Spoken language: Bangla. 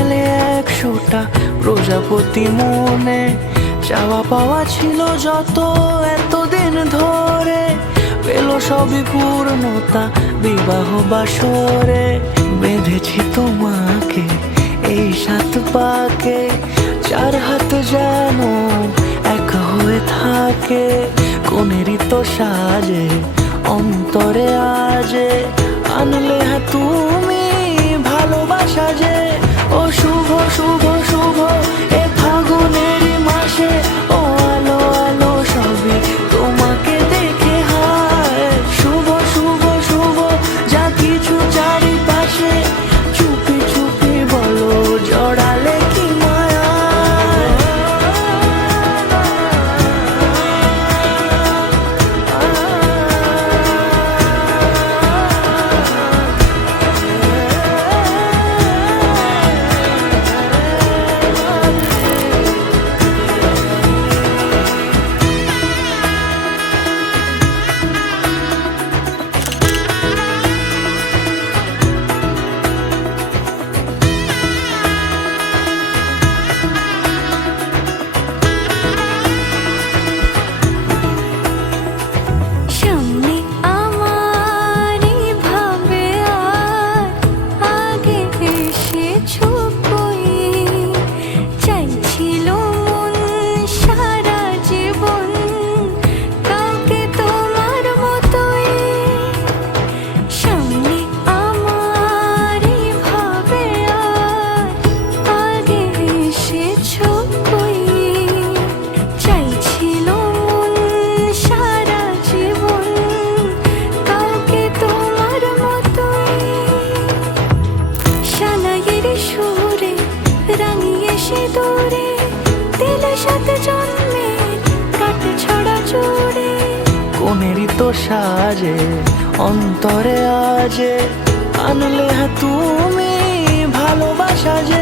গেলে 100টা প্রজাপতি মনে, চাওয়া পাওয়া ছিল যত এতদিন ধরে, পেল সবই পূর্ণতা বিবাহ বাসরে। বেঁধেছি তোমাকে এই 7 পাকে, 4 হাত যেন এক হয়ে থাকে। কোনেরই তো সাজে অন্তরে আজে, আনলে হ্যাঁ তুমি ভালোবাসা যে। ও শুভ শুভ শুভ এ ফাগুনেরই মাসে, ও আলো আলো সবই তোমাকে দেখে হায়। শুভ শুভ শুভ যা কিছু চারিপাশে, চুপি চুপি বলো জড়ালে কি মায়া। কোনেরই তো সাজে অন্তরে আজে, আনলে হ্যাঁ তুমি ভালোবাসা যে।